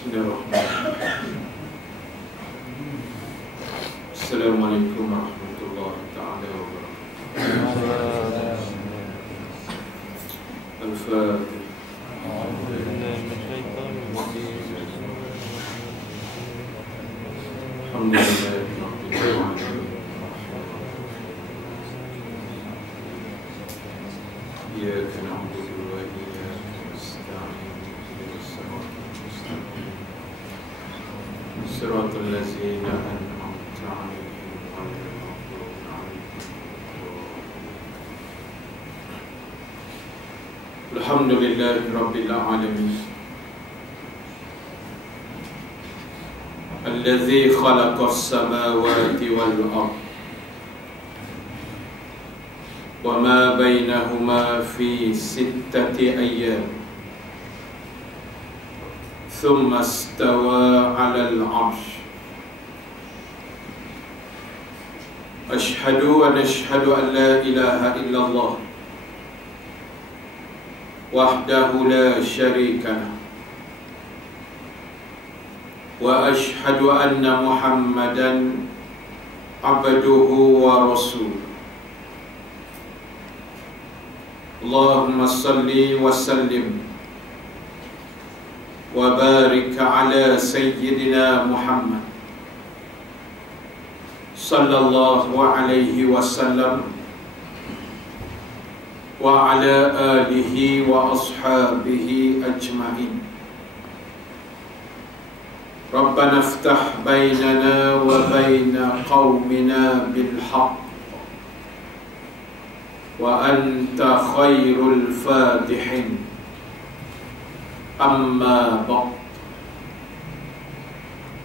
Bismillahirrahmanirrahim. Assalamualaikum warahmatullahi ta'ala wabarakatuh. Al-Fatihah. Alhamdulillah. إياك نعبد وإياك نستعين صراط الذين أنعمت عليهم غير المغضوب عليهم. الحمد لله رب العالمين الذي خلق السماوات والأرض وما بينهما في 6 أيام ثم استوى على العرش أشهد أن لا إله إلا الله وحده لا شريك له وأشهد أن محمدا عبده ورسوله اللهم صل وسلم وبارك على سيدنا محمد صلى الله عليه وسلم وعلى آله وأصحابه أجمعين. ربنا افتح بيننا وبين قومنا بالحق وأنت خير الفاتحين. Amma ba'd.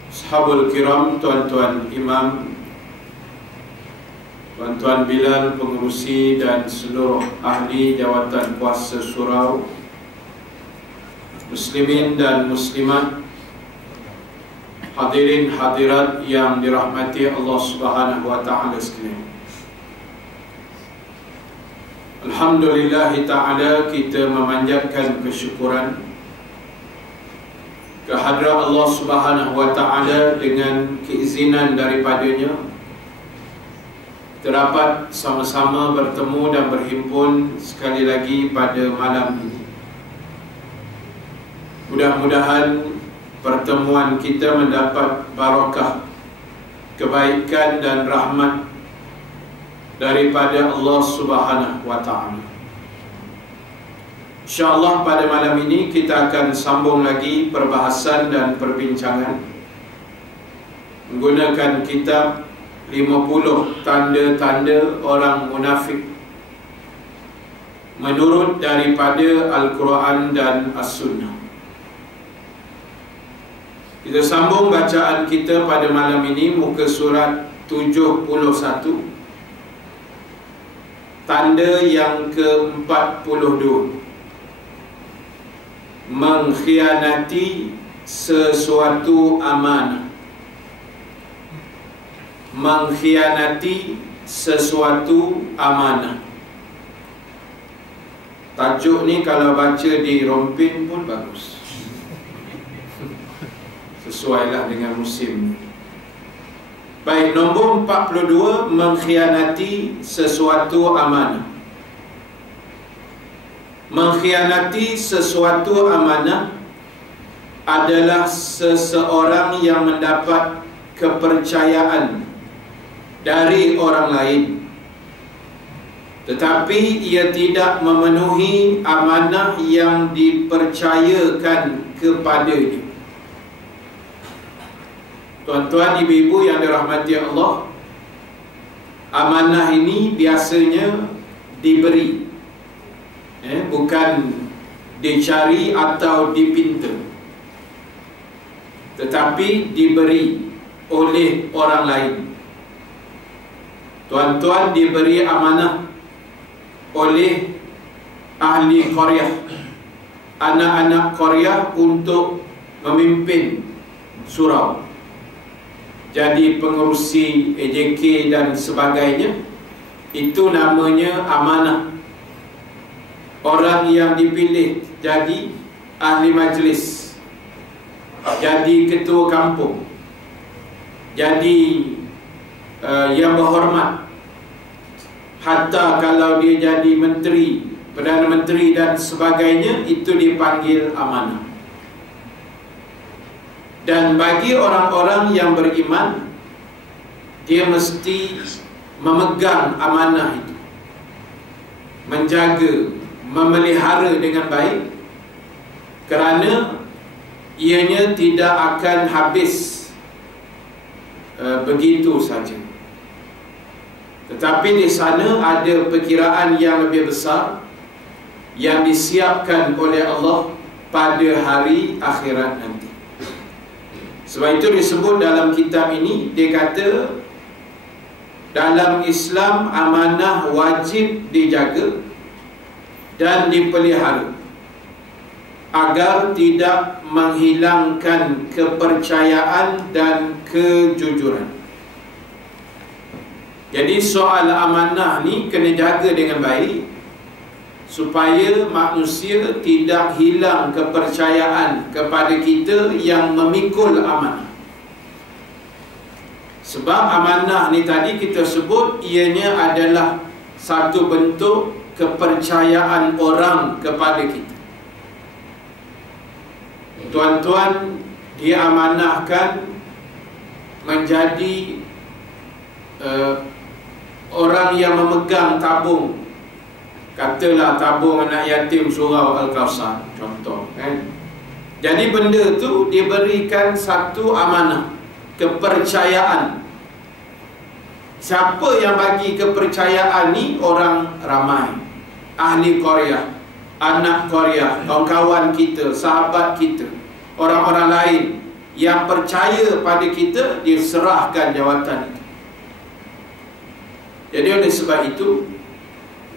Sahabul kiram, tuan-tuan imam, tuan-tuan Bilal pengurusi dan seluruh ahli jawatan kuasa surau, muslimin dan muslimat, hadirin hadirat yang dirahmati Allah Subhanahu wa taala sekalian. Alhamdulillah ta'ala, kita memanjatkan kesyukuran kehadrat Allah Subhanahu wa ta'ala dengan keizinan daripadanya kita dapat sama-sama bertemu dan berhimpun sekali lagi pada malam ini. Mudah-mudahan pertemuan kita mendapat barakah, kebaikan dan rahmat daripada Allah Subhanahu wa ta'ala. InsyaAllah pada malam ini kita akan sambung lagi perbahasan dan perbincangan menggunakan kitab 50 tanda-tanda orang munafik menurut daripada Al-Quran dan As-Sunnah. Kita sambung bacaan kita pada malam ini, muka surat 71, tanda yang ke-42. Mengkhianati sesuatu amanah. Mengkhianati sesuatu amanah. Tajuk ni kalau baca di Rompin pun bagus. Sesuailah dengan musim. Baik, nombor 42, mengkhianati sesuatu amanah. Mengkhianati sesuatu amanah adalah seseorang yang mendapat kepercayaan dari orang lain, tetapi ia tidak memenuhi amanah yang dipercayakan kepadanya. Tuan-tuan, ibu-ibu yang dirahmati Allah, amanah ini biasanya diberi, bukan dicari atau dipinta, tetapi diberi oleh orang lain. Tuan-tuan diberi amanah oleh ahli qaryah, anak-anak qaryah, untuk memimpin surau, jadi pengerusi AJK dan sebagainya. Itu namanya amanah. Orang yang dipilih jadi ahli majlis jadi ketua kampung, jadi yang berhormat, hatta kalau dia jadi menteri, Perdana Menteri dan sebagainya, itu dipanggil amanah. Dan bagi orang-orang yang beriman, dia mesti memegang amanah itu, menjaga, memelihara dengan baik, kerana ianya tidak akan habis begitu saja. Tetapi di sana ada perkiraan yang lebih besar yang disiapkan oleh Allah pada hari akhirat nanti. Sebab itu disebut dalam kitab ini, dia kata dalam Islam amanah wajib dijaga dan dipelihara agar tidak menghilangkan kepercayaan dan kejujuran. Jadi soal amanah ni kena jaga dengan baik supaya manusia tidak hilang kepercayaan kepada kita yang memikul amanah. Sebab amanah ni tadi kita sebut ianya adalah satu bentuk kepercayaan orang kepada kita. Tuan-tuan diamanahkan menjadi orang yang memegang tabung, katalah tabung anak yatim surau Al-Kausar contoh, kan? Jadi benda tu diberikan satu amanah, kepercayaan. Siapa yang bagi kepercayaan ni? Orang ramai, ahli Korea, anak Korea, kawan-kawan kita, sahabat kita, orang-orang lain yang percaya pada kita, diserahkan jawatan itu. Jadi oleh sebab itu,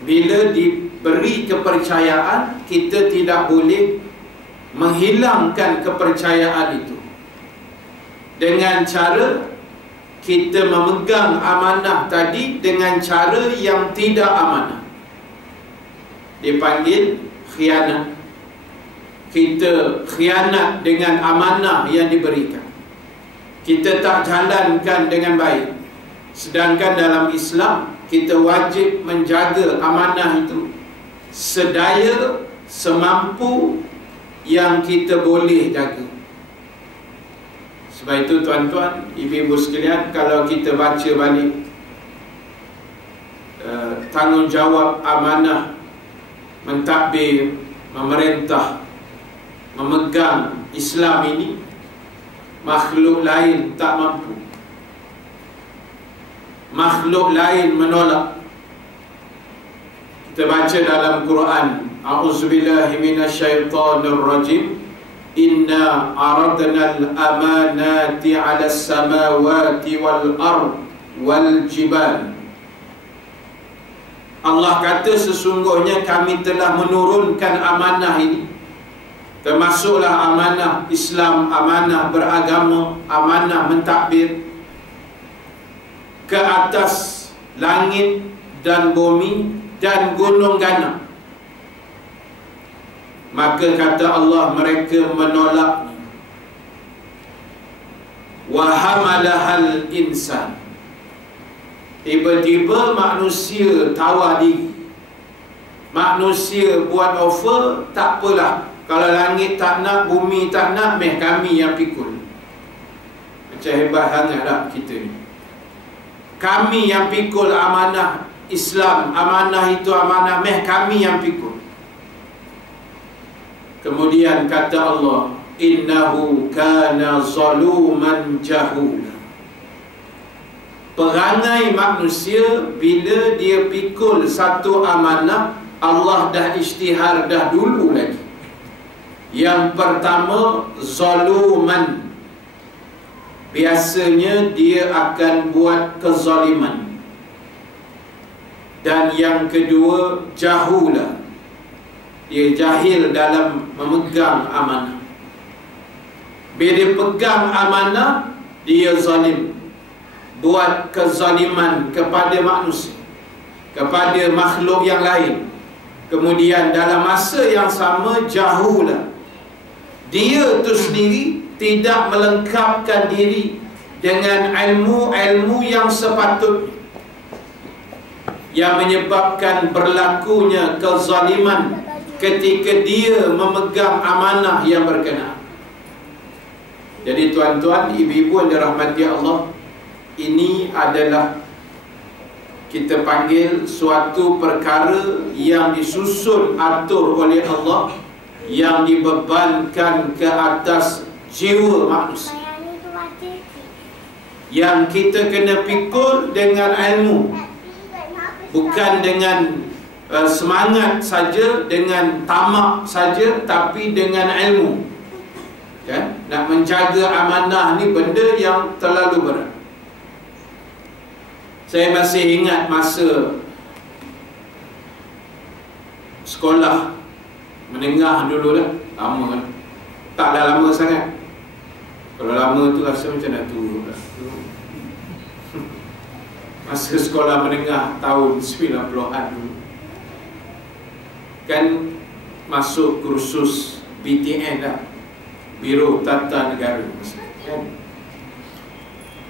bila diberi kepercayaan, kita tidak boleh menghilangkan kepercayaan itu dengan cara kita memegang amanah tadi dengan cara yang tidak amanah. Dipanggil khianat. Kita khianat dengan amanah yang diberikan, kita tak jalankan dengan baik. Sedangkan dalam Islam, kita wajib menjaga amanah itu sedaya semampu yang kita boleh jaga. Sebab itu tuan-tuan, ibu-ibu sekalian, kalau kita baca balik tanggungjawab amanah mentadbir, memerintah, memegang Islam ini, makhluk lain tak mampu, makhluk lain menolak. Kita baca dalam Quran, a'udzubillahi minasyaitonirrajim, inna aradna al-amanati 'ala as-samawati wal ard wal jibal. Allah kata sesungguhnya kami telah menurunkan amanah ini, termasuklah amanah Islam, amanah beragama, amanah mentadbir, ke atas langit dan bumi dan gunung ganam. Maka kata Allah, mereka menolaknya. Wa hamalahal insan. Tiba-tiba manusia tawar diri, manusia buat offer, tak apalah, kalau langit tak nak, bumi tak nak, meh kami yang pikul. Macam hebat sangatlah kita ni. Kami yang pikul amanah Islam, amanah itu amanah, meh kami yang pikul. Kemudian kata Allah, innahu kana zaluman jahula. Perangai manusia bila dia pikul satu amanah, Allah dah isytihar dah dulu lagi. Yang pertama, zaluman. Biasanya dia akan buat kezaliman. Dan yang kedua, jahula. Dia jahil dalam memegang amanah. Bila dia pegang amanah, dia zalim, buat kezaliman kepada manusia, kepada makhluk yang lain. Kemudian dalam masa yang sama, jahula, dia tu sendiri tidak melengkapkan diri dengan ilmu-ilmu yang sepatutnya, yang menyebabkan berlakunya kezaliman ketika dia memegang amanah yang berkenaan. Jadi tuan-tuan, ibu-ibu yang dirahmati Allah, ini adalah kita panggil suatu perkara yang disusun atur oleh Allah, yang dibebankan ke atas jiwa manusia, yang kita kena pikul dengan ilmu, bukan dengan semangat saja, dengan tamak saja, tapi dengan ilmu. Kan? Nak menjaga amanah ni benda yang terlalu berat. Saya masih ingat masa sekolah menengah dulu dah. Lama kan? Taklah lama sangat. Kalau lama tu rasa macam nak turun dah. Masa sekolah menengah tahun 90-an dulu, kan masuk kursus BTN dah, Biro Tata Negara, kan?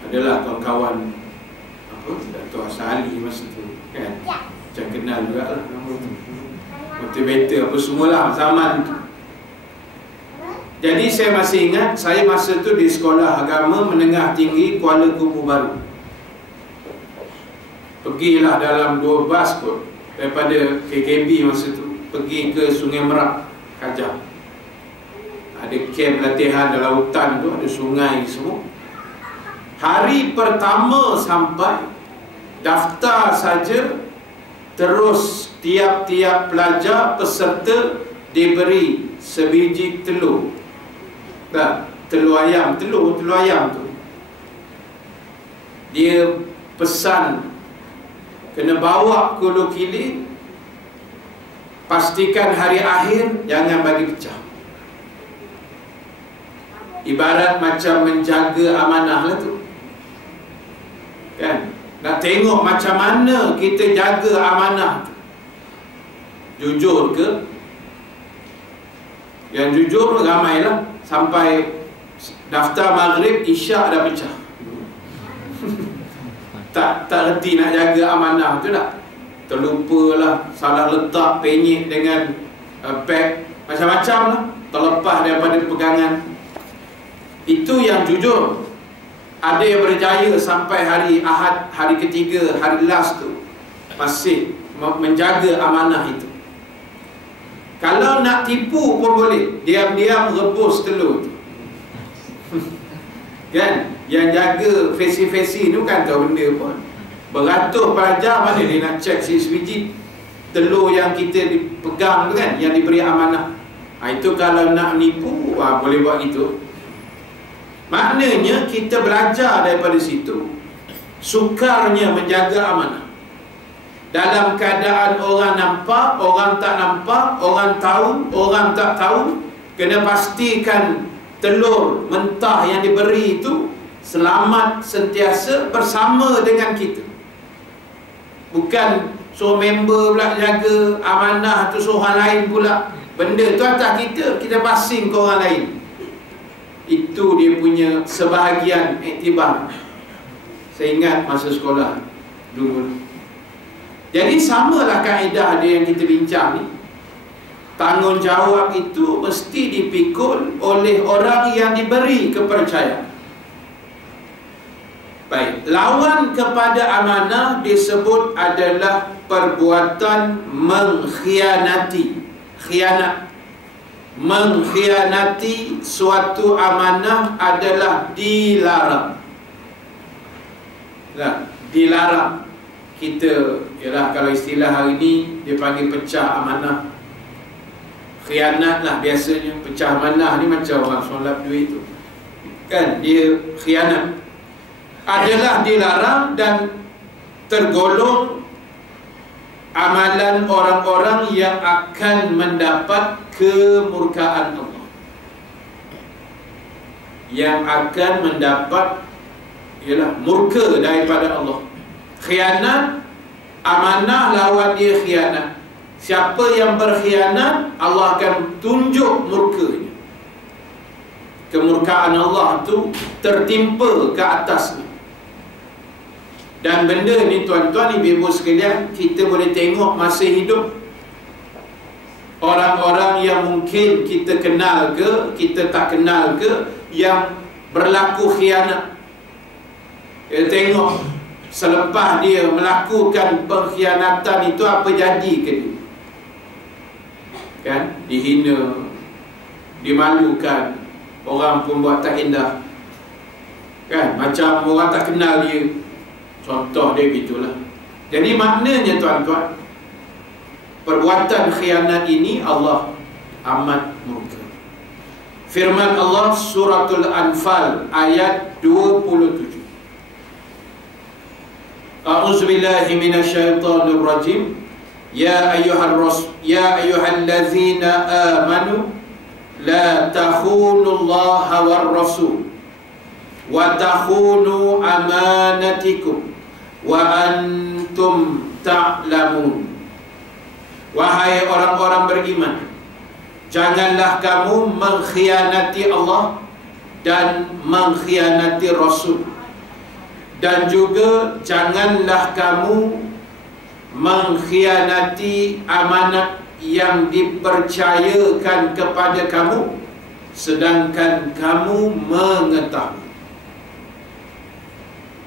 Adalah kawan-kawan Dato' Hassan Ali masa tu, kan? Macam kenal juga lah nama tu, motivator apa semualah zaman tu. Jadi saya masih ingat, saya masa tu di Sekolah Agama Menengah Tinggi Kuala Kubu Baru. Pergilah dalam 2 bas kot daripada KKB masa tu, pergi ke Sungai Merak, Kajang. Ada kamp latihan dalam hutan tu, ada sungai semua. Hari pertama sampai, daftar saja, terus tiap-tiap pelajar peserta diberi sebiji telur. Tak, telur ayam tu. Dia pesan kena bawa ke Ulu Kili, pastikan hari akhir jangan bagi pecah. Ibarat macam menjaga amanah lah tu, kan? Nak tengok macam mana kita jaga amanah tu. Jujur ke? Yang jujur ramailah. Sampai daftar maghrib, isyak dah pecah. Tak reti nak jaga amanah tu tak. Terlupalah, salah letak penyek dengan beg, macam-macam lah, terlepas daripada pegangan. Itu yang jujur. Ada yang berjaya sampai hari Ahad, hari ketiga, hari last tu masih menjaga amanah itu. Kalau nak tipu pun boleh, diam-diam rebus telur tu. Kan? Yang jaga fesi-fesi tu kan tahu benda pun. Beratus pelajar, mana dia nak cek sebiji telur yang kita dipegang tu kan, yang diberi amanah. Itu kalau nak nipu, boleh buat gitu. Maknanya kita belajar daripada situ sukarnya menjaga amanah. Dalam keadaan orang nampak, orang tak nampak, orang tahu, orang tak tahu, kena pastikan telur mentah yang diberi itu selamat sentiasa bersama dengan kita. Bukan suruh member pula jaga amanah tu, suruh orang lain pula. Benda tu atas kita, kita passing ke orang lain. Itu dia punya sebahagian iktibar. Saya ingat masa sekolah dulu. Jadi samalah kaedah dia yang kita bincang ni. Tanggungjawab itu mesti dipikul oleh orang yang diberi kepercayaan. Baik, lawan kepada amanah disebut adalah perbuatan mengkhianati. Khianat. Mengkhianati suatu amanah adalah dilarang. Nah, dilarang. Kita, ialah kalau istilah hari ni dia panggil pecah amanah. Khianat lah biasanya. Pecah amanah ni macam orang solat duit tu, kan, dia khianat. Adalah dilarang dan tergolong amalan orang-orang yang akan mendapat kemurkaan Allah, yang akan mendapat ialah murka daripada Allah. Khianat, amanah lawan dia khianat. Siapa yang berkhianat, Allah akan tunjuk murkanya. kemurkaan Allah tu tertimpa ke atasnya. Dan benda ni tuan-tuan, ibu-ibu sekalian, kita boleh tengok masa hidup orang-orang yang mungkin kita kenal ke, kita tak kenal ke, yang berlaku khianat. Kita tengok selepas dia melakukan pengkhianatan itu, apa jadi ke dia? Kan? Dihina, dimalukan, orang pun buat tak indah, kan? Macam orang tak kenal dia. Contoh dia gitulah. Jadi maknanya tuan-tuan, perbuatan khianat ini Allah amat murka. Firman Allah suratul Anfal ayat 27. A'udzubillahi minasyaitonir rajim. Ya ayyuhallazina amanu la takhunullaha war rasul wa takhunu amanatikum wa antum ta'lamun. Wahai orang-orang beriman, janganlah kamu mengkhianati Allah dan mengkhianati Rasul, dan juga janganlah kamu mengkhianati amanat yang dipercayakan kepada kamu sedangkan kamu mengetahui.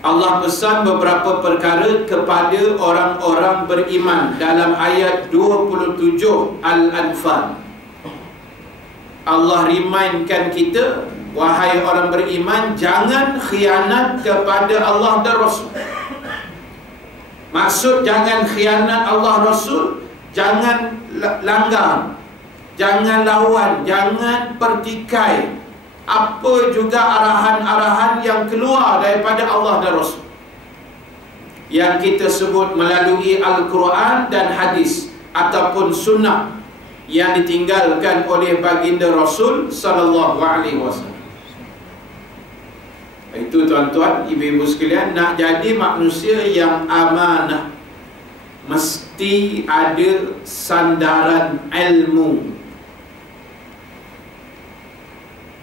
Allah pesan beberapa perkara kepada orang-orang beriman dalam ayat 27 Al-Anfal. Allah remindkan kita, wahai orang beriman, jangan khianat kepada Allah dan Rasul. Maksud jangan khianat Allah Rasul, jangan langgar, jangan lawan, jangan pertikai apa juga arahan-arahan yang keluar daripada Allah dan Rasul, yang kita sebut melalui Al-Quran dan hadis ataupun sunnah yang ditinggalkan oleh baginda Rasul sallallahu alaihi wasallam. Itu tuan-tuan, ibu-ibu sekalian, nak jadi manusia yang amanah mesti ada sandaran ilmu.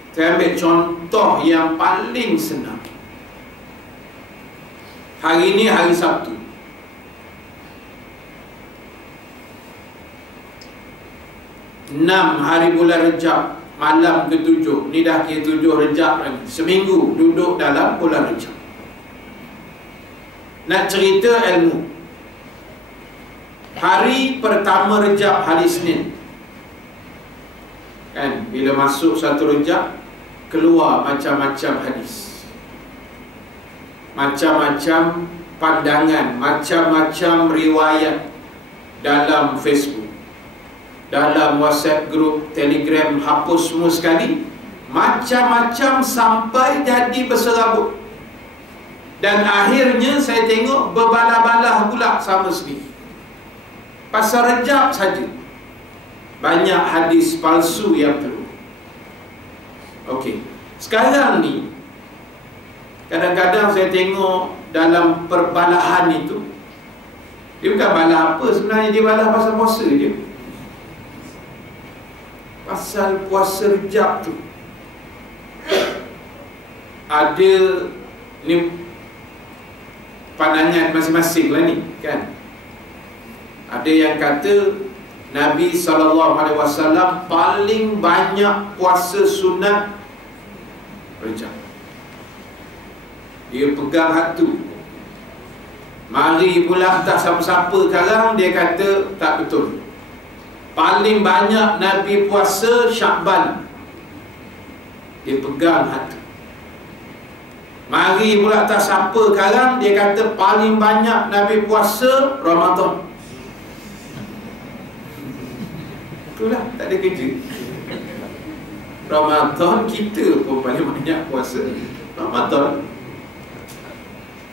Saya ambil contoh yang paling senang. Hari ini hari Sabtu, 6 hari bulan Rejab, malam ke-7. Ni dah kira 7 Rejab lagi. Seminggu duduk dalam bulan Rejab. Nak cerita ilmu. Hari pertama Rejab, hari Senin, kan, bila masuk 1 Rejab, keluar macam-macam hadis, macam-macam pandangan, macam-macam riwayat dalam Facebook, dalam WhatsApp group, Telegram, hapus semua sekali, macam-macam sampai jadi berserabut. Dan akhirnya saya tengok berbalah-balah pula sama sendiri. Pasal Rejab saja banyak hadis palsu yang keluar. Okey, sekarang ni kadang-kadang saya tengok dalam perbalahan itu, dia bukan balah apa sebenarnya, dia balah pasal puasa je. Pasal puasa Rejab tu ada ni pandangan masing-masing lah ni, kan. Ada yang kata Nabi SAW paling banyak puasa sunat Rejab. Dia pegang hatu. Mari pula tak siapa-siapa sekarang dia kata tak betul. Paling banyak Nabi puasa Syakban. Dia pegang hatu. Mari pula tak siapa sekarang dia kata paling banyak Nabi puasa Ramadan. Itulah, tak ada kerja. Ramadan kita pun paling banyak puasa Ramadan.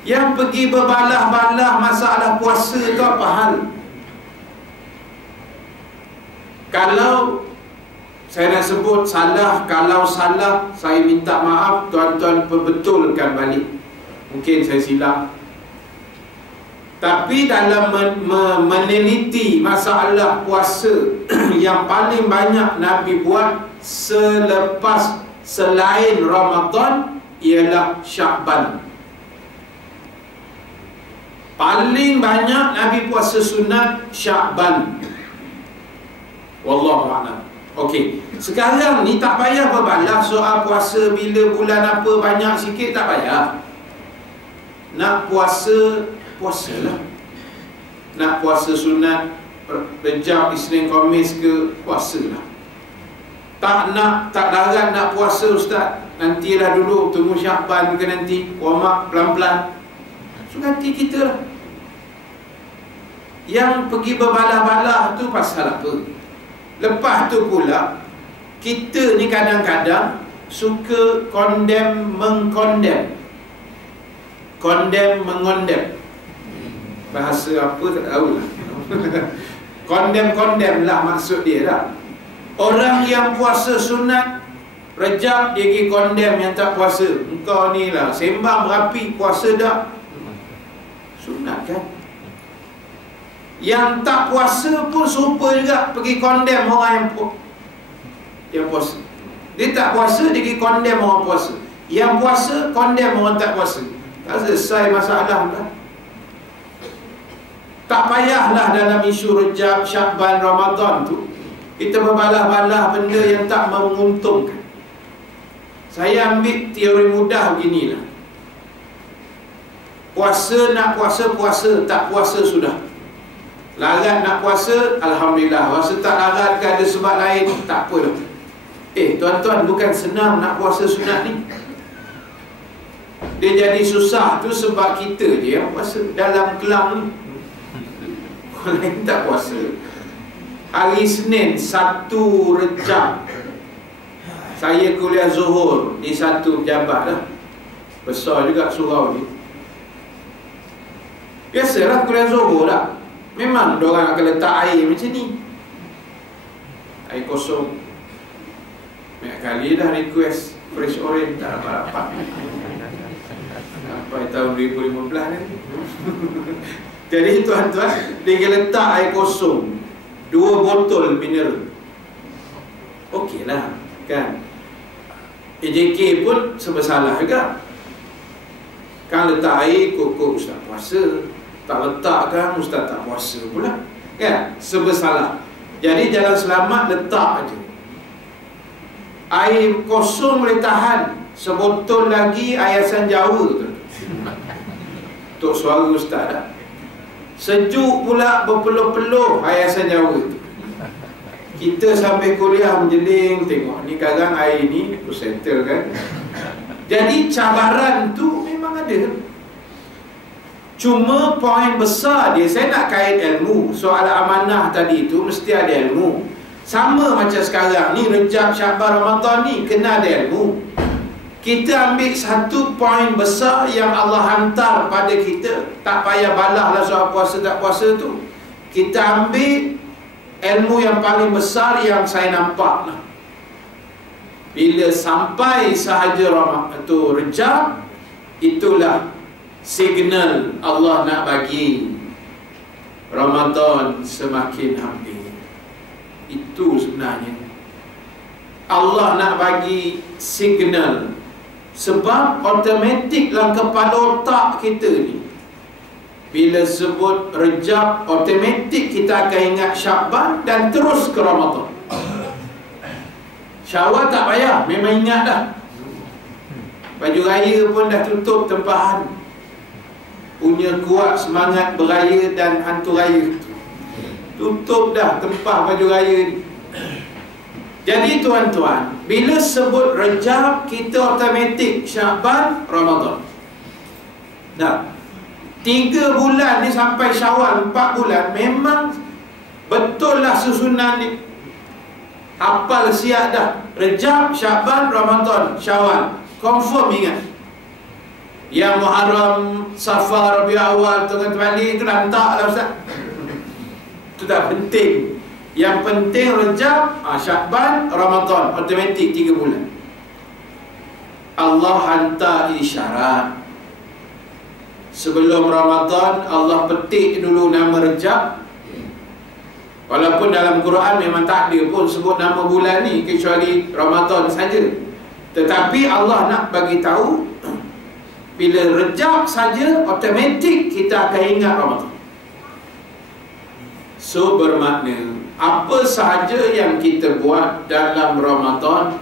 Yang pergi berbalah-balah masalah puasa tu apa hal? Kalau saya nak sebut salah, kalau salah saya minta maaf, tuan-tuan perbetulkan balik. Mungkin saya silap. Tapi dalam meneliti masalah puasa yang paling banyak Nabi buat selepas selain Ramadan ialah Sya'ban. Paling banyak Nabi puasa sunat Sya'ban. Wallahu a'lam. Okey, sekarang ni tak payah berbalas soal puasa bila bulan apa banyak sikit, tak payah. Nak puasa, puasalah. Nak puasa sunat Rejab, Isnin, Khamis ke, puasalah. Tak darat nak puasa ustaz, nantilah dulu, tunggu Sya'ban ke nanti, warm up pelan-pelan. So nanti kita lah. Yang pergi berbalah-balah tu pasal apa? Lepas tu pula, kita ni kadang-kadang suka mengkondem. Kondem, mengondem. Bahasa apa tak tahulah. Kondem lah maksud dia lah. Orang yang puasa sunat Rejab, dia pergi kondem yang tak puasa. Engkau ni lah sembang berapi, puasa dah. Sunat kan? Yang tak puasa pun serupa juga, pergi kondem orang yang puasa. Dia tak puasa, dia pergi kondem orang puasa. Yang puasa, kondem orang tak puasa. Tak selesai masalah kan? Tak payahlah dalam isu Rejab, Sya'ban, Ramadan tu kita berbalah-balah benda yang tak menguntungkan. Saya ambil teori mudah beginilah. Puasa, nak puasa, puasa. Tak puasa sudah. Larat nak puasa, alhamdulillah. Rasa tak larat ke ada sebab lain, tak apa dah. Tuan-tuan, bukan senang nak puasa sunat ni. Dia jadi susah tu sebab kita je yang puasa dalam kelam ni. Orang lain tak puasa. Hari Senin 1 Rejab saya kuliah Zuhur di satu pejabat lah. Besar juga surau ni. Biasalah kuliah Zuhur lah. Memang diorang akan letak air macam ni, air kosong. Banyak kali dah request fresh orange, tak dapat-dapat. Sampai tahun 2015 ni. Jadi tuan-tuan, dia letak air kosong 2 botol mineral. Okey lah kan. AJK pun sebersalah juga. Kan letak air, kok ustaz puasa. Tak letak kan ustaz tak puasa pula. Kan? Sebersalah. Jadi jalan selamat letak aja. Air kosong boleh tahan. Sebotol lagi air asam Jawa tu. Untuk suara ustaz dah. Sejuk pula berpeluh-peluh air asam Jawa tu. Kita sampai kuliah menjeling tengok ni sekarang air ni settle kan. Jadi cabaran tu memang ada. Cuma poin besar dia, saya nak kait ilmu. Soal amanah tadi tu mesti ada ilmu. Sama macam sekarang ni Rejab, Sya'ban, Ramadan ni kena ada ilmu. Kita ambil satu poin besar yang Allah hantar pada kita. Tak payah balah lah soal puasa tak puasa tu. Kita ambil ilmu yang paling besar yang saya nampak lah. Bila sampai sahaja tu Rejab, itulah signal Allah nak bagi Ramadan semakin hampir. Itu sebenarnya Allah nak bagi signal. Sebab automatik dalam kepala otak kita ni, bila sebut Rejab, automatik kita akan ingat Sya'ban dan terus ke Ramadan. Syawal tak payah, memang ingat dah. Baju raya pun dah tutup tempahan. Punya kuat semangat beraya dan hantu raya. Tutup dah tempah baju raya ni. Jadi tuan-tuan, bila sebut Rejab, kita automatik Sya'ban, Ramadan. Dah 3 bulan ni sampai Syawal 4 bulan, memang betul lah susunan ni. Hafal siap dah. Rejab, Sya'ban, Ramadan, Syawal. Confirm ingat. Yang Muharram, Safar, Rabiul Awal, Tengah Balik itu lantak lah ustaz. Itu tak penting. Yang penting Rejab, Sya'ban, Ramadan, automatik 3 bulan. Allah hantar isyarat. Sebelum Ramadan Allah petik dulu nama Rejab. Walaupun dalam Quran memang tak ada pun sebut nama bulan ni kecuali Ramadan saja. Tetapi Allah nak bagi tahu, bila Rejab saja automatik kita akan ingat Ramadan. So bermakna apa sahaja yang kita buat dalam Ramadan,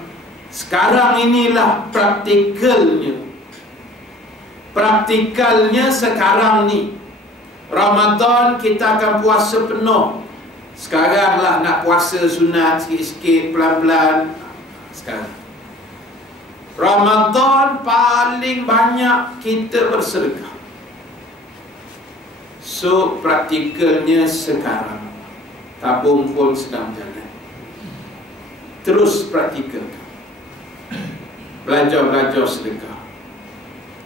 sekarang inilah praktikalnya. Praktikalnya sekarang ni. Ramadan kita akan puasa penuh. Sekarang lah nak puasa sunat sikit-sikit, pelan-pelan. Sekarang Ramadan paling banyak kita bersedekah. So praktikalnya sekarang. Tabung pun sedang jalan. Terus praktikalkan. Belajar sedekah.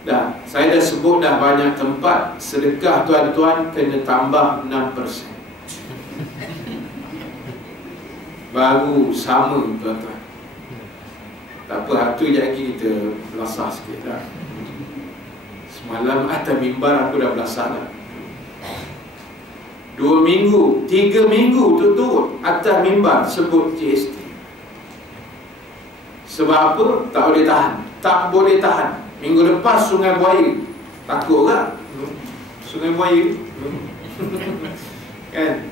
Dah, saya dah sebut dah banyak tempat. Sedekah tuan-tuan kena tambah 6%. Baru sama tuan-tuan. Tak apa, hatu je lagi kita belasah sikit dah. Semalam atas mimbar aku dah belasah dah. 2 minggu, 3 minggu turut atas mimbar sebut GST. Sebab apa? Tak boleh tahan. Tak boleh tahan. Minggu lepas Sungai Buaya. Takut tak? Sungai Buaya kan?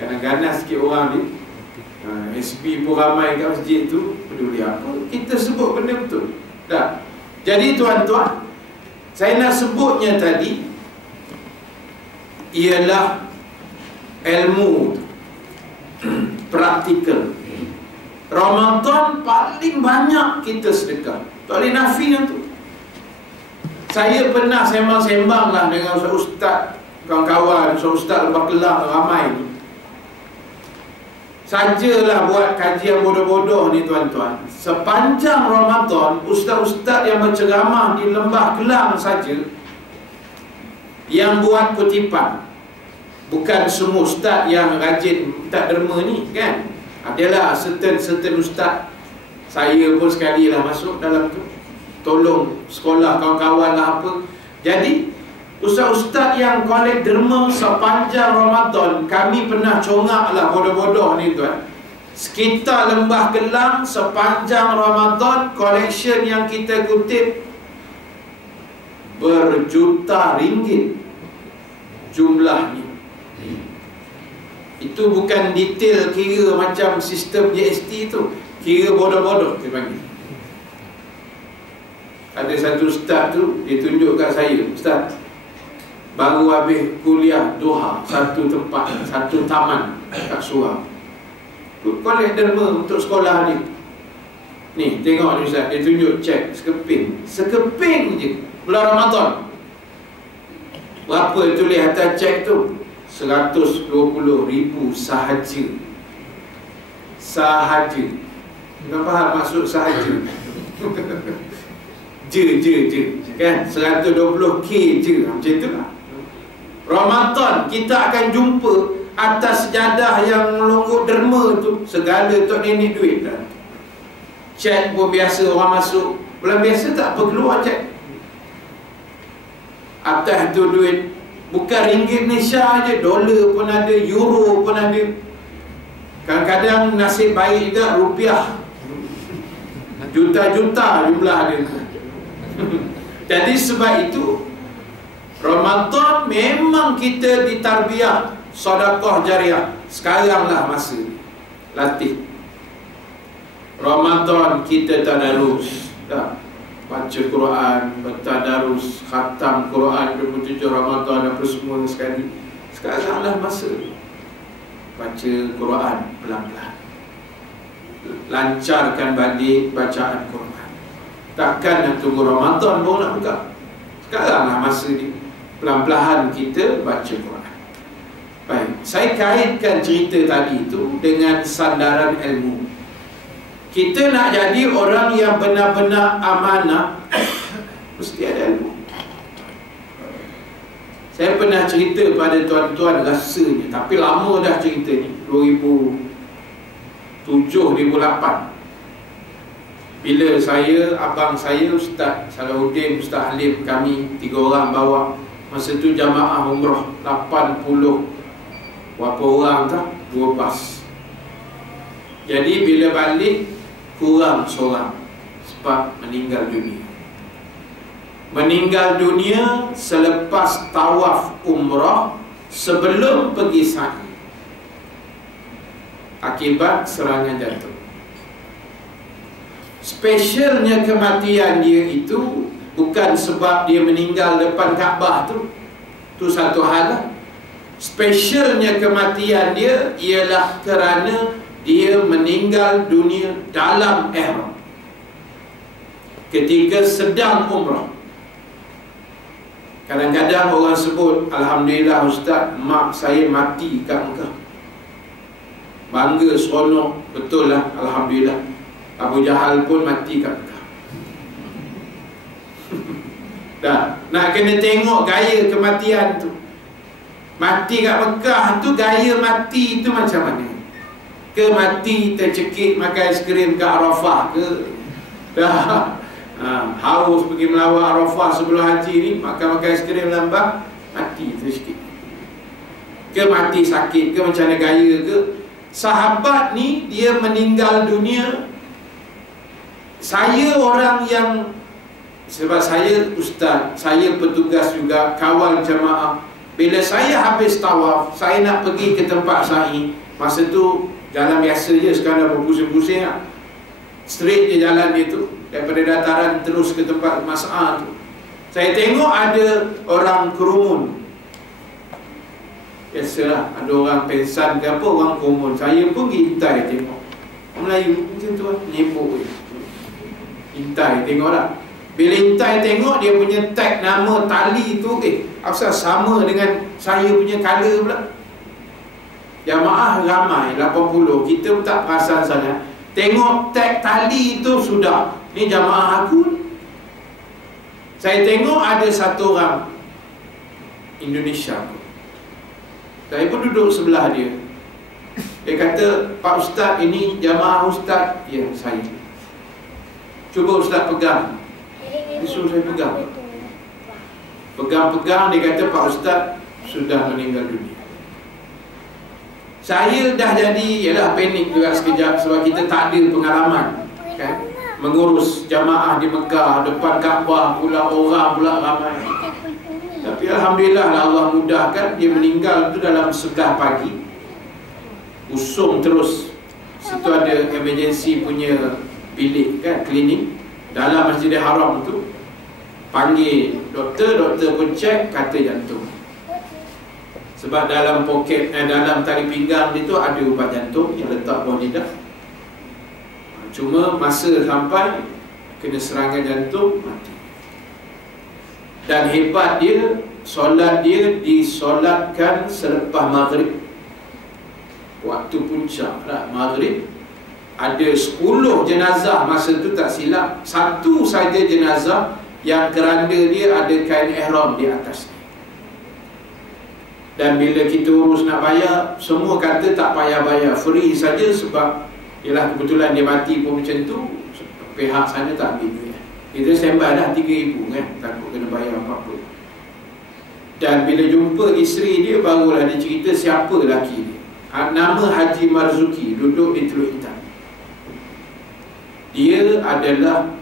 Kadang-kadang sikit orang ni, SB pun ramai kat masjid tu, peduli apa? Kita sebut benda betul. Tak? Jadi tuan-tuan, saya nak sebutnya tadi ialah ilmu praktikal. Ramadan paling banyak kita sedekah. Tak boleh nafi yang tu. Saya pernah sembang-sembang lah dengan ustaz, kawan-kawan, ustaz lepas kelang ramai ni. Sajalah buat kajian bodoh-bodoh ni tuan-tuan. Sepanjang Ramadan, ustaz-ustaz yang berceramah di Lembah Kelang saja yang buat kutipan. Bukan semua ustaz yang rajin tak derma ni kan. Adalah certain ustaz. Saya pun sekali lah masuk dalam tu, tolong sekolah kawan-kawan lah apa. Jadi ustaz-ustaz yang kolek derma sepanjang Ramadan, kami pernah congak lah bodoh-bodoh ni tuan. Sekitar Lembah Kelang sepanjang Ramadan, collection yang kita kutip berjuta ringgit jumlahnya. Itu bukan detail kira macam sistem GST tu, kira bodoh-bodoh dia panggil. Ada satu ustaz tu, dia tunjuk kat saya, ustaz, baru habis kuliah duha, satu tempat, satu taman kat Surau, kolek derma untuk sekolah ni. Ni, tengok ni ustaz, dia tunjuk cek sekeping je bulan Ramadan. Berapa tulis atas cek tu? 120,000 sahaja. Sahaja. Tuan faham maksud sahaja? je kan, 120k je, macam tu lah. Ramadan kita akan jumpa atas sejadah yang melonggok derma tu segala tok nenek duit dah. Cek pun biasa orang masuk. Bulan biasa tak apa keluar cek. Atas tu duit bukan ringgit Malaysia je, dolar pun ada, euro pun ada. Kadang-kadang nasib baik juga rupiah. Juta-juta jumlah dia. Jadi sebab itu Ramadan memang kita ditarbiah sedekah jariah. Sekarang lah masa latih. Ramadan kita tadarus, tak? Baca Quran, bertadarus, khatam Quran 27 Ramadan apa semua sekali. Sekarang lah masa baca Quran pelan-pelan. Lancarkan balik bacaan Quran. Takkan nak tunggu Ramadan baru nak buka. Sekarang lah masa ni, pelan-pelan kita baca Quran. Baik, saya kaitkan cerita tadi itu dengan sandaran ilmu. Kita nak jadi orang yang benar-benar amanah, mesti ada ilmu. Saya pernah cerita pada tuan-tuan rasanya, tapi lama dah cerita ni, 2007-2008. Bila saya, abang saya, Ustaz Salahuddin, Ustaz Halim, kami 3 orang bawa. Masa tu jamaah umrah 80 berapa orang tak? 2 bas. Jadi bila balik kurang seorang, cepat meninggal dunia. Meninggal dunia selepas tawaf umrah, sebelum pergi sa'i, akibat serangan jantung. Spesialnya kematian dia itu bukan sebab dia meninggal depan Kaabah tu satu hal lah. Spesialnya kematian dia ialah kerana dia meninggal dunia dalam ihram ketika sedang umrah. Kadang-kadang orang sebut, alhamdulillah Ustaz, mak saya mati kat Mekah. Bangga, seronok. Betul lah, alhamdulillah. Abu Jahal pun mati kat Mekah. Dah, nak kena tengok gaya kematian tu. Mati kat Mekah tu, gaya mati tu macam mana? Ke mati tercekik makan aiskrim kat Arafah ke? Dah, haus pergi melawat Arafah sebelum haji ni, makan aiskrim lambat, mati tercekik. Ke mati sakit ke, macam mana gaya ke? Sahabat ni dia meninggal dunia. Saya orang yang, sebab saya ustaz, saya petugas juga, kawal jemaah. Bila saya habis tawaf, saya nak pergi ke tempat sa'i. Masa tu jalan biasa je, sekarang dah berpusing-pusing lah. Straight je jalan dia tu, daripada dataran terus ke tempat mas'ah tu. Saya tengok ada orang kerumun. Biasalah, ada orang pensan ke apa, orang kerumun. Saya pun intai tengok. Melayu macam tu lah, nyepuk je. Intai tengok lah. Bila intai tengok, dia punya tag nama tali tu, asal sama dengan saya punya colour pula. Jamaah ramai 80, kita pun tak perasan sangat. Tengok tag tali itu sudah, ni jamaah aku. Saya tengok ada satu orang Indonesia. Saya pun duduk sebelah dia. Dia kata, Pak Ustaz, ini jamaah Ustaz. Ya, saya. Cuba Ustaz pegang. Dia suruh saya pegang. Pegang-pegang, dia kata, Pak Ustaz sudah meninggal dunia. Saya dah jadi, yalah, panik juga sekejap, sebab kita tak ada pengalaman kan, mengurus jamaah di Mekah, depan Kaabah pula, orang pula ramai. Tapi alhamdulillah Allah mudahkan. Dia meninggal tu dalam 11 pagi. Usung terus. Situ ada emergency punya bilik kan, klinik dalam Masjidil Haram tu. Panggil doktor pun cek, kata jantung. Sebab dalam poket, dalam tali pinggang dia tu ada ubat jantung yang letak bawah lidah. Cuma masa sampai kena serangan jantung, mati. Dan hebat dia, solat dia disolatkan selepas maghrib. Waktu puncak lah, maghrib. Ada 10 jenazah masa tu tak silap. Satu saja jenazah yang keranda dia ada kain ihram di atas. Dan bila kita urus nak bayar, semua kata tak payah bayar, free saja. Sebab ialah kebetulan dia mati pun macam tu, pihak sana tak ambil duit. Kita standby dah 3,000 kan, takut kena bayar apa-apa. Dan bila jumpa isteri dia, barulah dia cerita siapa lelaki dia. Nama Haji Marzuki, duduk di Teluk Intan. Dia adalah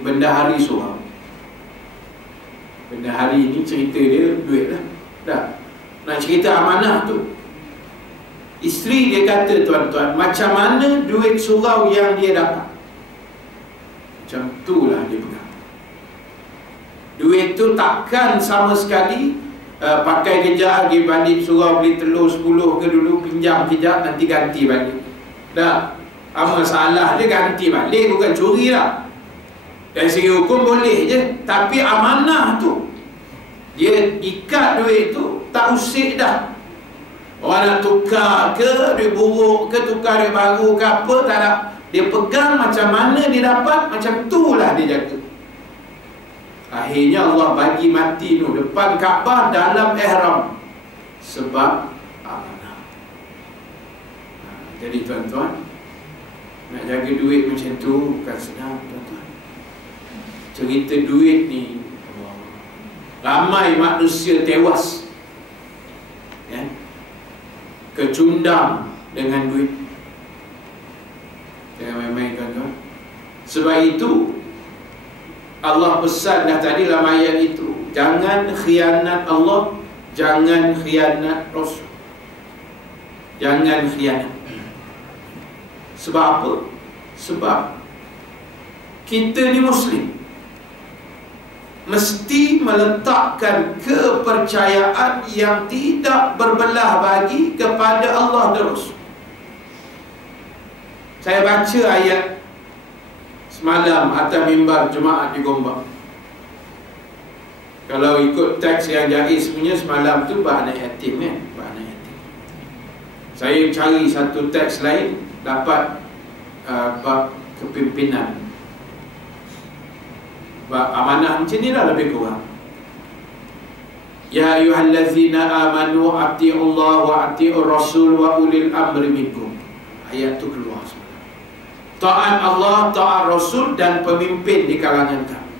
bendahari surau. Bendahari ni cerita dia duit lah. Dah. Nak cerita amanah tu. Isteri dia kata, tuan-tuan, macam mana duit surau yang dia dapat? Macam itulah dia pegang. Duit tu takkan sama sekali pakai kejap pergi balik surau beli telur 10 ke dulu, pinjam kejap nanti ganti balik. Dah. Apa masalah dia, ganti balik, bukan curi lah. Dari segi hukum boleh je. Tapi amanah tu, dia ikat duit tu, tak usik dah. Orang nak tukar ke, duit buruk ke, tukar duit baru ke apa, tak ada. Dia pegang macam mana dia dapat, macam itulah dia jaga. Akhirnya Allah bagi mati tu depan Kaabah dalam ihram. Sebab amanah. Jadi tuan-tuan, nak jaga duit macam tu bukan senang, tuan-tuan. Cerita duit ni, ramai manusia tewas ya, kecundang dengan duit. Jangan main-main, tuan-tuan. Sebab itu Allah pesan dah tadi dalam ayat itu, jangan khianat Allah, jangan khianat Rasul. Jangan khianat. Sebab apa? Sebab kita ni Muslim, mesti meletakkan kepercayaan yang tidak berbelah bagi kepada Allah dan Rasul. Saya baca ayat semalam atas mimbar Jumaat di Gombak. Kalau ikut teks yang Jais punya semalam tu bab anak yatim kan, bab anak yatim. Saya cari satu teks lain, dapat bab kepimpinan, bab amanah. Macam ni lah lebih kurang. Ya ayyuhallazina amanu ati'ullaha wa ati'ur rasul wa ulil amri minkum. Ayat tu keluar semua. Taat Allah, taat Rasul dan pemimpin di kalangan kami.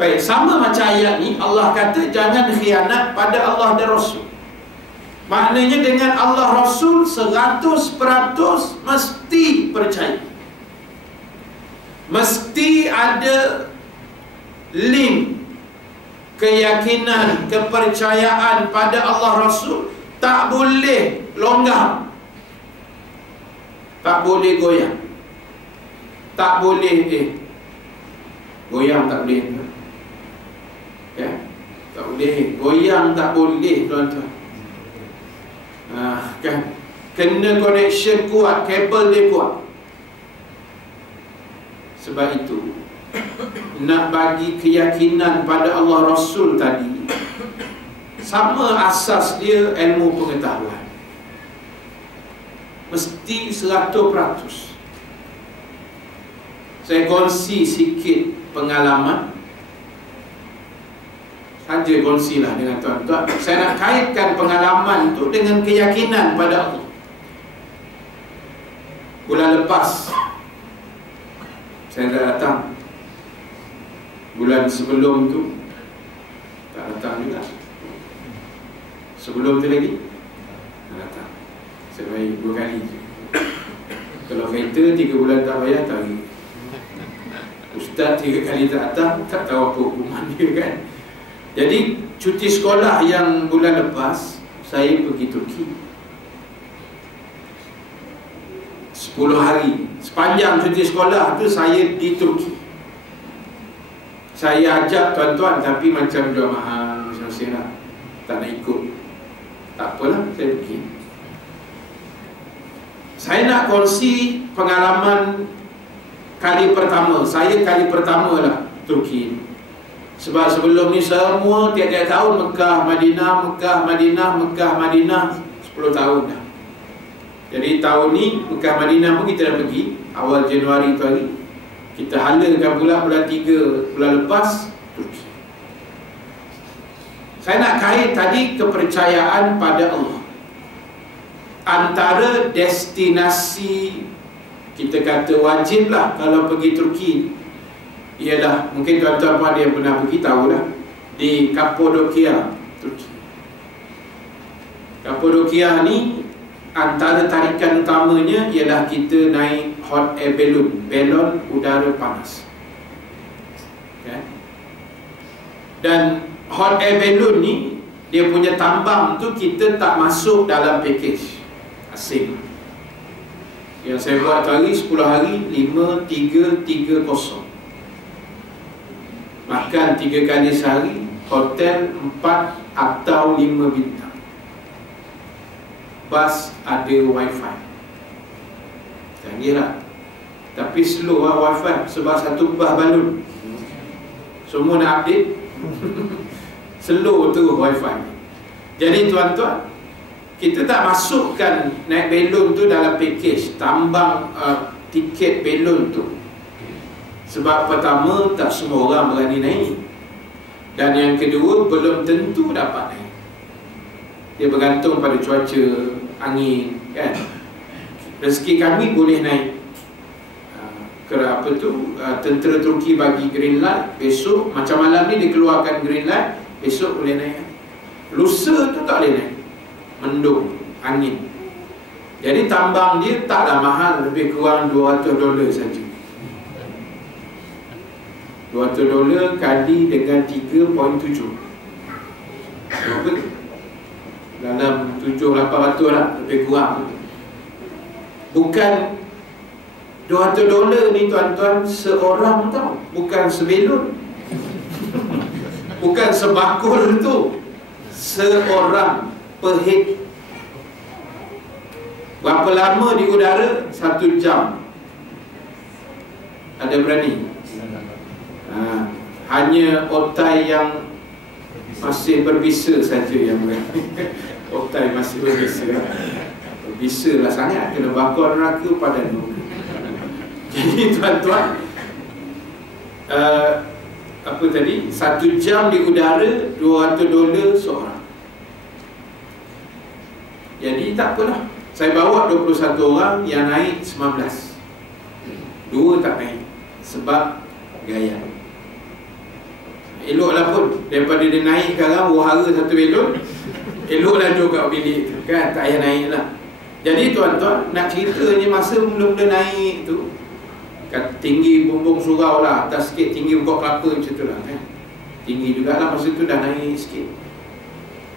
Baik, sama macam ayat ni, Allah kata jangan khianat pada Allah dan Rasul. Maknanya dengan Allah Rasul 100% mesti percaya. Mesti ada link keyakinan, kepercayaan pada Allah Rasul. Tak boleh longgar, tak boleh goyang, tak boleh goyang, tak boleh ya, tak boleh goyang, tak boleh tuan-tuan. Kan kena connection kuat, kabel dia kuat. Sebab itu nak bagi keyakinan pada Allah Rasul tadi, sama asas dia ilmu pengetahuan. Mesti 100%. Saya kongsi sikit pengalaman, saja kongsilah dengan tuan-tuan. Saya nak kaitkan pengalaman tu dengan keyakinan pada Allah. Bulan lepas saya dah datang, bulan sebelum tu tak datang juga, sebelum tu lagi tak datang. Saya bayar 2 kali je. Kalau kereta 3 bulan tak bayar, tak lagi. Ustaz 3 kali tak datang, tak tahu apa hukuman dia kan. Jadi cuti sekolah yang bulan lepas, saya pergi Turki 10 hari. Sepanjang cuti sekolah tu saya di Turki. Saya ajak tuan-tuan, tapi macam jual mahal, macam saya tak nak ikut. Tak apalah, saya pergi. Saya nak kongsi pengalaman kali pertama. Saya kali pertama lah Turki. Sebab sebelum ni semua tiap-tiap tahun Mekah, Madinah, Mekah, Madinah, Mekah, Madinah, 10 tahun dah. Jadi tahun ni Mekah, Madinah pun kita dah pergi awal Januari tu hari. Kita halakan pula bulan 3 bulan lepas Turki. Saya nak kait tadi kepercayaan pada Allah. Antara destinasi kita kata wajib lah kalau pergi Turki ialah, mungkin tuan-tuan pun ada yang pernah pergi, tahulah, di Kapadokia, Turki. Kapadokia ni antara tarikan utamanya ialah kita naik hot air balloon, balon udara panas. Okay. Dan hot air balloon ni, dia punya tambang tu kita tak masuk dalam package asing. Yang saya buat hari 10 hari 5-3-3-0. Makan 3 kali sehari, hotel 4 atau 5 bintang. Bas ada wifi, canggih lah. Tapi slow lah wifi, sebab satu bah balon, semua nak update. Slow tu wifi. Jadi tuan-tuan, kita tak masukkan naik balon tu dalam package tambang tiket balon tu. Sebab pertama, tak semua orang berani naik. Dan yang kedua, belum tentu dapat naik. Dia bergantung pada cuaca, angin kan. Rezeki kami boleh naik. Kerana apa tu, tentera Turki bagi green light, besok macam malam ni dia keluarkan green light, besok boleh naik. Lusa tu tak boleh naik, mendung, angin. Jadi tambang dia taklah mahal, lebih kurang $200 saja. $200 kali dengan 3.7. Berapa? Dalam 700-800 lah, lebih kurang. Bukan $200 ni tuan-tuan seorang tau, bukan sebelon. Bukan sebakul tu, seorang per head. Berapa lama di udara? 1 jam. Ada berani? Hanya otai yang masih berbisa saja yang berani. Otai masih berbisa. Berbisa lah sangat, kena bakar neraka pada neraka. Jadi tuan-tuan, apa tadi? 1 jam di udara, $200 seorang. Jadi tak apalah, saya bawa 21 orang, yang naik 19. 2 tak naik sebab gaya. Eloklah pun, daripada dia naik sekarang wahara satu belon, eloklah duduk kat bilik tu, kan? Tak payah naik lah. Jadi tuan-tuan, nak ceritanya masa mula-mula naik tu, tinggi bumbung surau lah, atas sikit tinggi pokok kelapa macam tu lah, kan? Tinggi jugalah masa tu, dah naik sikit.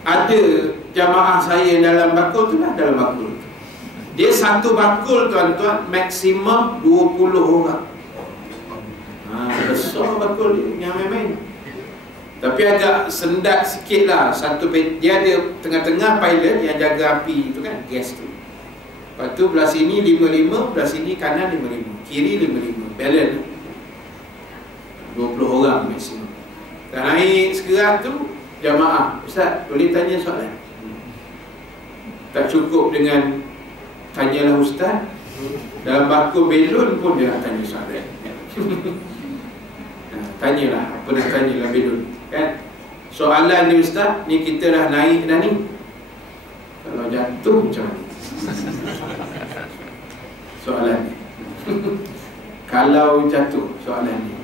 Ada jamaah saya dalam bakul tu lah, dalam bakul tu. Dia satu bakul tuan-tuan, maksimum 20 orang. Besar bakul dia, yang main-main. Tapi agak sendat sikit lah. Dia ada tengah-tengah pilot yang jaga api tu kan, gas tu. Lepas tu belah sini 55, belah sini kanan 55, kiri 55, balance 20 orang maksimum. Dan naik sekerat tu, jamaah, Ustaz boleh tanya soalan? Tak cukup dengan tanyalah Ustaz, dalam bakul belon pun dia nak tanya soalan. Tanyalah, apa nak tanyalah belon, kan? Soalan ni Ustaz, ni kita dah naik dah ni, kalau jatuh macam mana? Soalan ni. Kalau jatuh, soalan ni.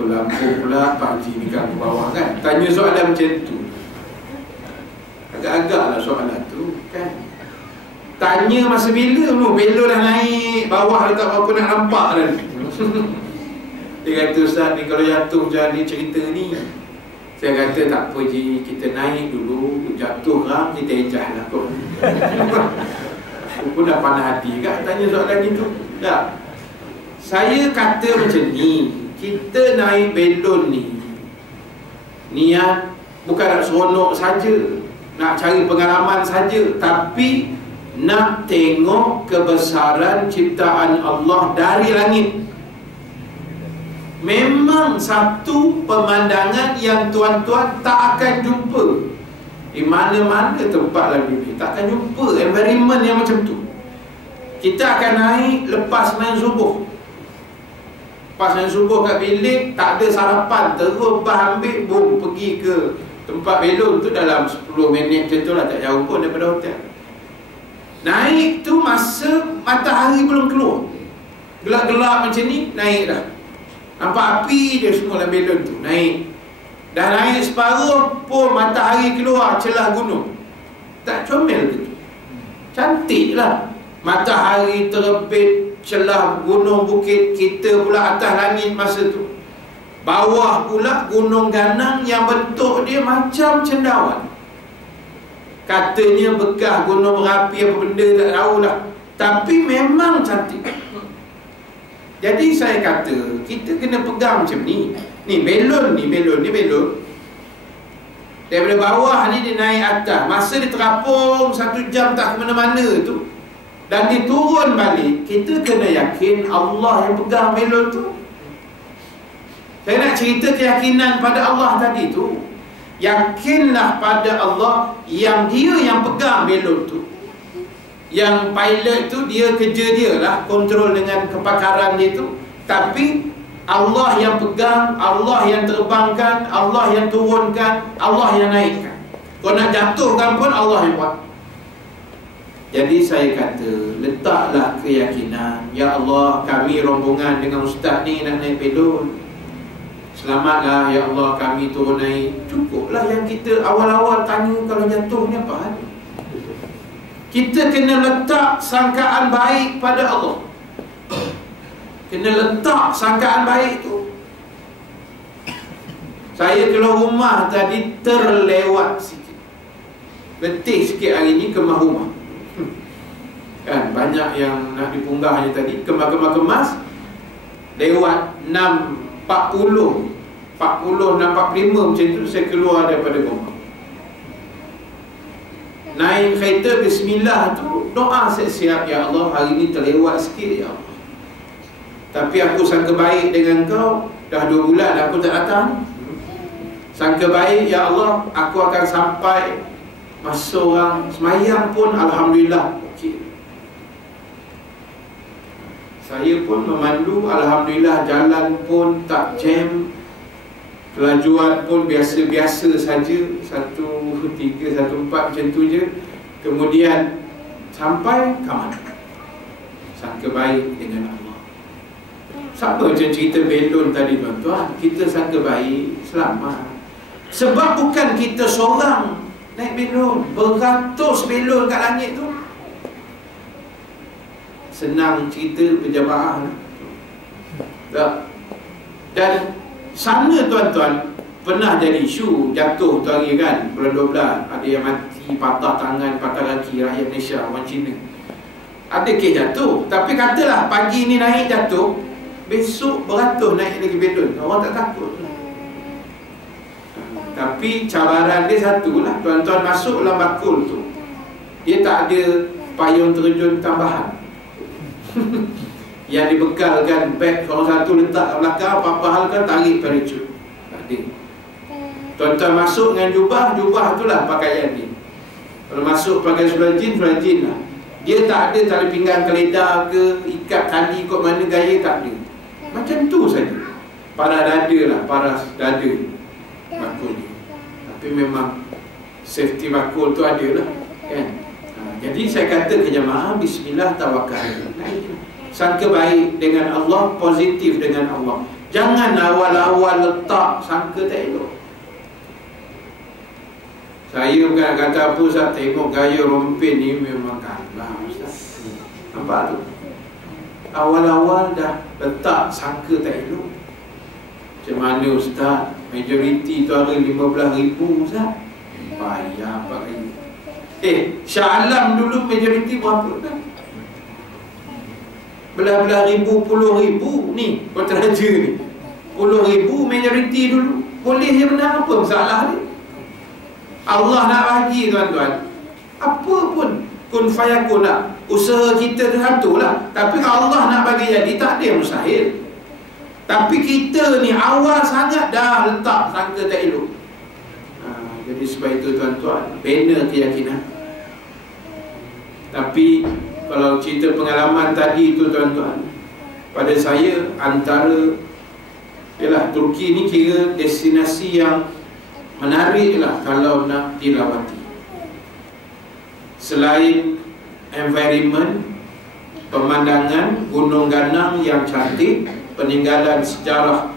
Lampu pula Pak Haji ni kan ke bawah, kan? Tanya soalan macam tu, agak-agak lah soalan tu, kan? Tanya masa bila tu, belon dah naik, bawah dah tak apa nak nampak dah. Dia kata, Ustaz ni kalau jatuh macam ni cerita ni. Saya kata tak apa Ji, kita naik dulu, jatuh kan kita ejah lah kot. Aku pun dah pandai hati kan tanya soalan gitu. Tak, saya kata macam ni, kita naik belon ni, niat bukan nak seronok saja, nak cari pengalaman saja, tapi nak tengok kebesaran ciptaan Allah dari langit. Memang satu pemandangan yang tuan-tuan tak akan jumpa di mana-mana tempat lalu ni. Tak akan jumpa environment yang macam tu. Kita akan naik lepas main subuh. Lepas main subuh kat bilik, tak ada sarapan, terus bas ambil, boom, pergi ke tempat belon tu dalam 10 minit macam tu lah, tak jauh pun daripada hotel. Naik tu masa matahari belum keluar, gelap-gelap macam ni, naik dah. Nampak api dia semua dalam belon tu, naik. Dah naik separuh pun matahari keluar celah gunung. Tak comel tu, cantik lah. Matahari terbit celah gunung bukit, kita pula atas langit masa tu. Bawah pula gunung ganang yang bentuk dia macam cendawan. Katanya bekas gunung berapi apa benda tak tahulah, tapi memang cantik. Jadi saya kata, kita kena pegang macam ni. Ni belon. Daripada bawah ni dia naik atas. Masa dia terapung 1 jam tak ke mana-mana tu, dan dia turun balik, kita kena yakin Allah yang pegang belon tu. Saya nak cerita keyakinan pada Allah tadi tu. Yakinlah pada Allah yang dia yang pegang belon tu. Yang pilot tu dia kerja dia lah, kontrol dengan kepakaran dia tu. Tapi Allah yang pegang, Allah yang terbangkan, Allah yang turunkan, Allah yang naikkan. Kau nak jatuhkan pun Allah yang buat. Jadi saya kata, letaklah keyakinan. Ya Allah, kami rombongan dengan ustaz ni nak naik belon, selamatlah ya Allah, kami turun naik. Cukuplah yang kita awal-awal tanya kalau jatuh ni apa hal. Kita kena letak sangkaan baik pada Allah. Kena letak sangkaan baik tu. Saya keluar rumah tadi terlewat sikit, letih sikit hari ni kemas rumah. Kan banyak yang nak dipunggahnya tadi, kemas lewat 6.40 6.45 macam tu saya keluar daripada rumah. Naik kereta bismillah tu, doa siap-siap, ya Allah hari ni terlewat sikit ya Allah, tapi aku sangka baik dengan kau, dah 2 bulan aku tak datang. Sangka baik ya Allah aku akan sampai masa orang semayang pun alhamdulillah okey. Saya pun memandu, alhamdulillah jalan pun tak jam, kelajuan pun biasa-biasa saja, 13, 14 macam tu je. Kemudian sampai ke mana? Sangka baik dengan Allah. Sama macam cerita belon tadi tuan-tuan, kita sangka baik, selamat. Sebab bukan kita seorang naik belon, beratus belon kat langit tu. Senang cerita berjamaah tak? Dan sana tuan-tuan pernah jadi isu jatuh tu hari kan, bulan 12 ada yang mati, patah tangan, patah kaki, rakyat Malaysia, orang Cina. Ada kes jatuh, tapi katalah pagi ni naik jatuh, besok beratus naik lagi belon, orang tak takut. Tapi cabaran dia satulah, tuan-tuan masuk dalam bakul tu, dia tak ada payung terjun tambahan. Yang dibekalkan beg orang satu letak kat belakang, apa-apa hal kan tarik parachute. Tak ada. Tuan-tuan masuk dengan jubah itulah pakaian dia. Kalau masuk pakai seluar jin lah. Dia tak ada tali pinggang keledar ke, ikat tali kot mana gaya, tak ada. Macam tu saja. Para dada lah, paras dada bakul ni. Tapi memang safety bakul tu ada lah kan. Jadi saya kata ke jemaah, bismillah tawakal. Sangka baik dengan Allah, positif dengan Allah. Jangan awal-awal letak sangka tak elok. Saya bukan nak kata apa, saya tengok gaya rompin ni memang kalah Ustaz. Nampak tu? Awal-awal dah letak sangka tak elok. Macam mana Ustaz? Majoriti tu ada 15,000 Ustaz. Bayar 4,000. Shah Alam dulu majoriti berapa kan? Belah-belah ribu, 10,000 ni Kota Raja ni 10,000 majoriti dulu. Boleh je benar, apa masalah ni? Allah nak bagi tuan-tuan, apa pun kun fayakun lah. Usaha kita tu satu lah, tapi Allah nak bagi jadi, tak ada yang mustahil. Tapi kita ni awal sangat dah letak sangka tak elok. Jadi sebab itu tuan-tuan, bina keyakinan. Tapi kalau cerita pengalaman tadi tu tuan-tuan, pada saya antara, yalah, Turki ni kira destinasi yang menarik lah kalau nak dilawati. Selain environment, pemandangan, gunung ganang yang cantik, peninggalan sejarah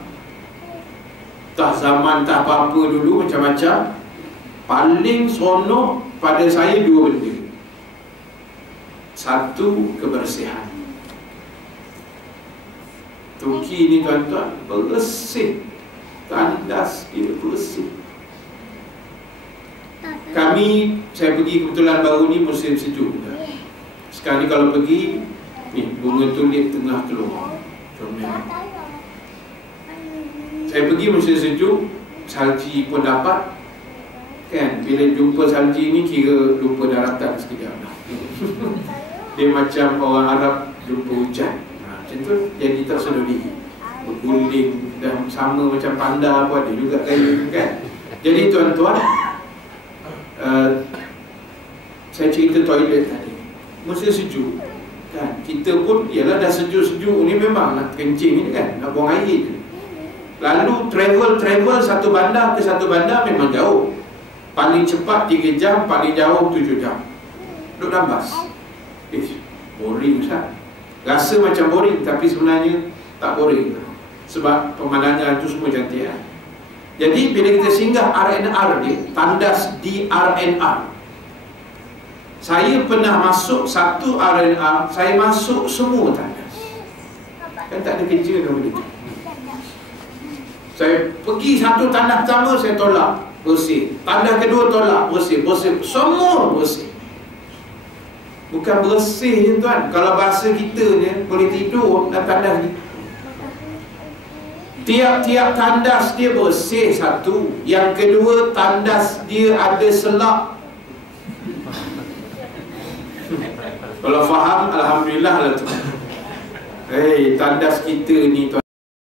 tak zaman tak apa-apa dulu macam-macam. Paling seronok pada saya dua benda. Satu, kebersihan. Turki ni tuan-tuan bersih, tandas dia bersih. Saya pergi kebetulan baru ni musim sejuk. Sekarang ni kalau pergi ni, bunga tulip tengah keluar, comel. Saya pergi musim sejuk, salji pun dapat kan. Bila jumpa salji ni kira lupa daratan sekejap dah. Dia macam orang Arab jumpa hujan. Macam tu jadi tak sedar diri, berguling dan sama macam panda pun ada juga kan. Jadi tuan-tuan, saya cerita toilet tadi, musim sejuk kan, kita pun ialah dah sejuk-sejuk ni memang nak kencing ni kan, nak buang air je. Lalu travel satu bandar ke satu bandar memang jauh. Paling cepat 3 jam, paling jauh 7 jam. Duduk dalam bas. Boring Ustaz. Rasa macam boring, tapi sebenarnya tak boring. Sebab pemandangan tu semua cantik kan? Jadi bila kita singgah RNR dia, tandas di RNR. Saya pernah masuk satu RNR, saya masuk semua tandas Kan tak ada kerja nama dia. Saya pergi satu tandas pertama, saya tolak, bersih. Tandas kedua tolak, bersih. Semua bersih. Bukan bersih je tuan. Kalau bahasa kita ni boleh tidur dan tandas ni. Tiap-tiap tandas dia bersih satu. Yang kedua, tandas dia ada selak. Kalau faham, alhamdulillah lah tuan. Tandas kita ni tuan.